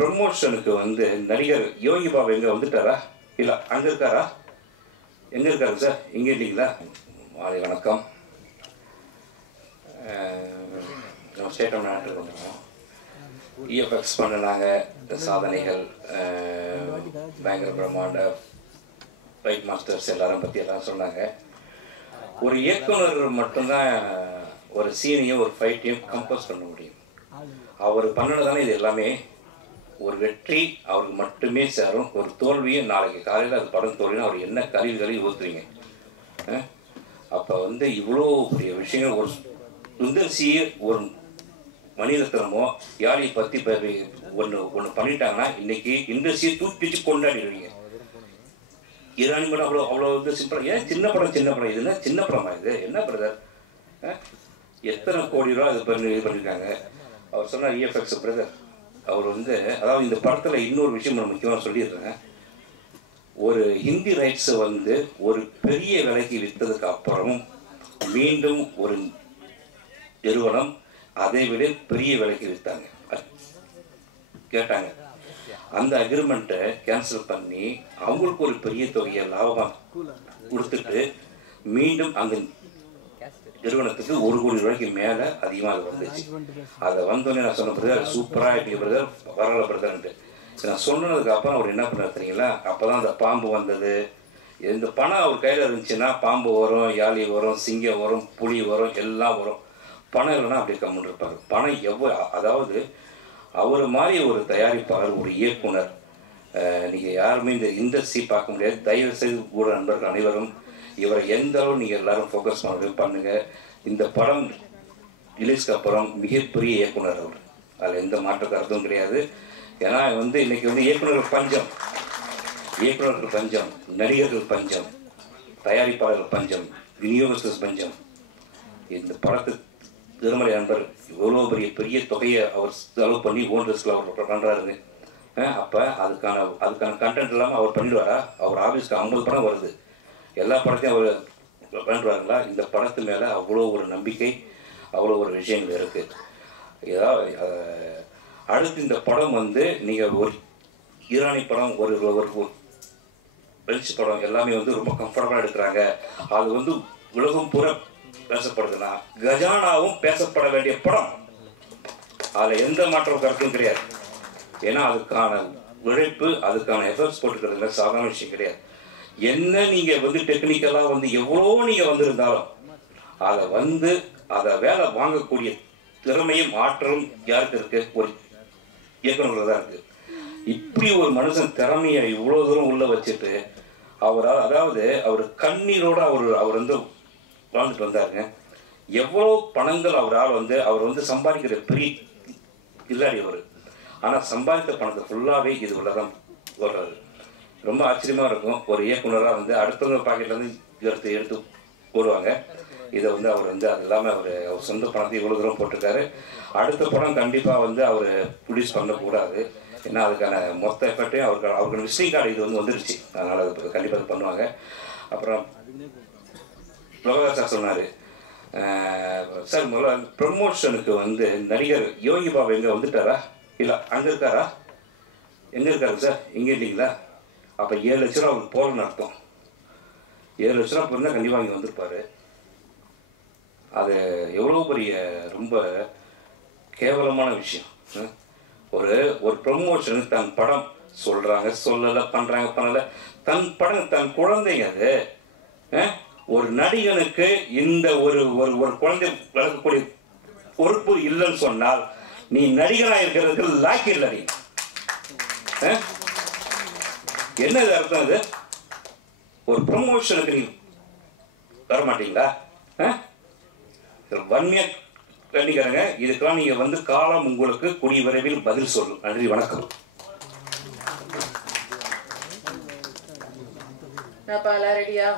ப்ரமோஷனுக்கு வந்து நடிகர் யோகி பாபு எங்கே வந்துட்டாரா? இல்லை அங்கே இருக்காரா? எங்கே இருக்காரு சார்? இங்கே இல்லைங்களா? மாலை வணக்கம். நம்ம ஸ்டேட் நாட்டு வந்துடுவோம். இஎஃப்எக்ஸ் பண்ணினாங்க சாதனைகள், பயங்கர பிரம்மாண்ட ஃபைட் மாஸ்டர்ஸ் எல்லாரும் பற்றி எல்லாம் சொன்னாங்க. ஒரு இயக்குனர் மட்டும்தான் ஒரு சீனையும் ஒரு ஃபைட்டையும் கம்போஸ் பண்ண முடியும். அவர் பண்ணதானே இது எல்லாமே. ஒரு வெற்றி அவருக்கு மட்டுமே சேரும். ஒரு தோல்வியும் நாளைக்கு காலையில் அது படம் தோல்வினா அவர் என்ன கழிவுகளை ஊற்றுவீங்க? அப்போ வந்து இவ்வளோ பெரிய விஷயங்கள் ஒரு சுந்தர்சியை ஒரு மணிரத்னமோ யாரையை பற்றி ஒன்று பண்ணிட்டாங்கன்னா இன்றைக்கி இண்டஸ்ட்ரியை தூக்கிச்சு கொண்டாடிடுவீங்க. ஈரானி படம் அவ்வளோ வந்து சிம்பிளாக. ஏன் சின்ன படம் இதுன்னா சின்ன படமா இது? என்ன பிரதர், எத்தனை கோடி ரூபா இது பண்ணியிருக்காங்க. அவர் சொன்னார் இஎஃப்எக்ஸ் பிரதர். அவர் வந்து அதாவது இந்த படத்தில் இன்னொரு விஷயம் முக்கியமாக சொல்லிடுறேன். ஒரு ஹிந்தி ரைட்ஸை வந்து ஒரு பெரிய விலைக்கு விற்றதுக்கு அப்புறமும் மீண்டும் ஒரு நிறுவனம் அதை விட பெரிய விலைக்கு விற்றாங்க. கேட்டாங்க. அந்த அக்ரிமெண்ட்டை கேன்சல் பண்ணி அவங்களுக்கு ஒரு பெரிய தொகையை லாபம் கொடுத்துட்டு மீண்டும் அந்த நிறுவனத்துக்கு 1 கோடி ரூபாய்க்கு மேலே அதிகமாக அது வந்துச்சு. அதை வந்தோடனே நான் சொன்ன பிரதர் சூப்பராக இப்படி பிரதர் வரல பிரதர்ன்ட்டு நான் சொன்னதுக்கு அப்புறம் அவர் என்ன பண்ண தெரியுங்களா? அப்போ தான் அந்த பாம்பு வந்தது. இந்த பணம் அவர் கையில் இருந்துச்சுன்னா பாம்பு வரும், யாழி வரும், சிங்கம் வரும், புலி வரும், எல்லாம் வரும். பணம் இல்லைன்னா அப்படி கம்முன்னு இருப்பார். பணம் அதாவது அவர் மாதிரி ஒரு தயாரிப்பாளர், ஒரு இயக்குனர் நீங்கள் யாருமே இந்த இண்டஸ்ட்ரி பார்க்க முடியாது. தயவு செய்து கூட நண்பர்கள் அனைவரும் இவரை எந்த அளவு நீங்கள் எல்லாரும் ஃபோக்கஸ் பண்ணுங்கள். இந்த படம் ரிலீஸ்க்கு அப்புறம் மிகப்பெரிய இயக்குனர் அவர், அதில் எந்த மாற்ற கருத்தும் கிடையாது. ஏன்னா வந்து இன்றைக்கி வந்து இயக்குநர்கள் பஞ்சம், நடிகர்கள் பஞ்சம், தயாரிப்பாளர்கள் பஞ்சம், விநியோகஸ்தர் பஞ்சம். இந்த படத்துக்கு திருமலை நண்பர் இவ்வளோ பெரிய தொகையை அவர் செலவு பண்ணி ஓன் ரிஸ்கில் அவர் பண்ணுறாருங்க. அப்போ அதுக்கான கண்டென்ட் இல்லாமல் அவர் பண்ணிடுவாரா? அவர் ஆஃபீஸ்க்கு 50 படம் வருது, எல்லா படத்தையும் அவர் பண்ணுறாருங்களா? இந்த படத்து மேலே அவ்வளோ ஒரு நம்பிக்கை, அவ்வளோ ஒரு விஷயங்கள் இருக்குது. ஏதாவது அடுத்து இந்த படம் வந்து நீங்கள் ஒரு ஈரானி படம், ஒரு பிரெஞ்சு படம் எல்லாமே வந்து ரொம்ப கம்ஃபர்டபுளாக எடுக்கிறாங்க. அது வந்து உலகம் பூரா பேசப்படுதுன்னா கஜானாவும் பேசப்பட வேண்டிய படம். அதில் எந்த மாற்ற கருத்தும் கிடையாது. ஏன்னா அதுக்கான உழைப்பு, அதுக்கான எஃபர்ட்ஸ் போட்டுக்கிறதுல சாதாரண விஷயம் கிடையாது. என்ன நீங்கள் வந்து டெக்னிக்கலாக வந்து எவ்வளோ நீங்கள் வந்திருந்தாலும் அதை வேலை வாங்கக்கூடிய திறமையும் ஆற்றலும் யாருக்கு இருக்குது? ஒரு இயக்குநர்கள் தான் இருக்குது. இப்படி ஒரு மனுஷன் திறமையை இவ்வளோ தூரம் உள்ள வச்சுட்டு அவர் கண்ணீரோடு அவர் வந்து வாழ்ந்துட்டு வந்தாருங்க. எவ்வளோ பணங்கள் அவர் வந்து சம்பாதிக்கிற பெரிய இல்லாடி அவர். ஆனால் சம்பாதித்த பணத்தை ஃபுல்லாகவே இது உள்ள தான் வர்றாரு. ரொம்ப ஆச்சரியமாக இருக்கும். ஒரு இயக்குனராக வந்து அடுத்தவங்க பாக்கெட்லேருந்து எடுத்து போடுவாங்க. இதை வந்து அவர் வந்து அது இல்லாமல் அவர் சொந்த பணத்தை இவ்வளோ தூரம் போட்டிருக்காரு. அடுத்த படம் கண்டிப்பாக வந்து அவர் ப்ரொடியூஸ் பண்ணக்கூடாது. ஏன்னா அதுக்கான மொத்த எஃபர்ட்டையும் அவருக்கு விசிட்டிங் கார்டு இது வந்து வந்துருச்சு. அதனால் அது கண்டிப்பாக அது பண்ணுவாங்க. அப்புறம் பிரபாகர் சார் சொன்னார், சார் முதல்ல ப்ரமோஷனுக்கு வந்து நடிகர் யோகி பாபு எங்கே வந்துட்டாரா? இல்லை அங்கே இருக்காரா? எங்கே இருக்காரு சார்? இங்கே இல்லைங்களா? அப்போ 7 லட்ச ரூபா அவருக்கு போகணும்னு அர்த்தம். 7 லட்ச ரூபா போயிருந்தால் கண்டிப்பாக இங்கே வந்திருப்பார். அது எவ்வளோ பெரிய ரொம்ப கேவலமான விஷயம். ஒரு ப்ரமோஷனுக்கு தன் படம் சொல்கிறாங்க, சொல்லலை, பண்ணுறாங்க, பண்ணலை. தன் படம் தன் குழந்தைங்க. அது ஒரு நடிகனுக்கு இந்த ஒரு குழந்தை வளர்க்கக்கூடிய பொறுப்பு இல்லைன்னு சொன்னால் நீ நடிகனாக இருக்கிறதுக்கு லாக்கி இல்லை. நீ என்ன இது அர்த்தம்? அது ஒரு ப்ரமோஷனுக்கு நீ தர மாட்டீங்களா? வன்மையா கண்டிக்கிறங்க. இதுக்கெல்லாம் நீங்க வந்து காலம் உங்களுக்கு கூடிய விரைவில் பதில் சொல்லும். நன்றி, வணக்கம். ரெடியா?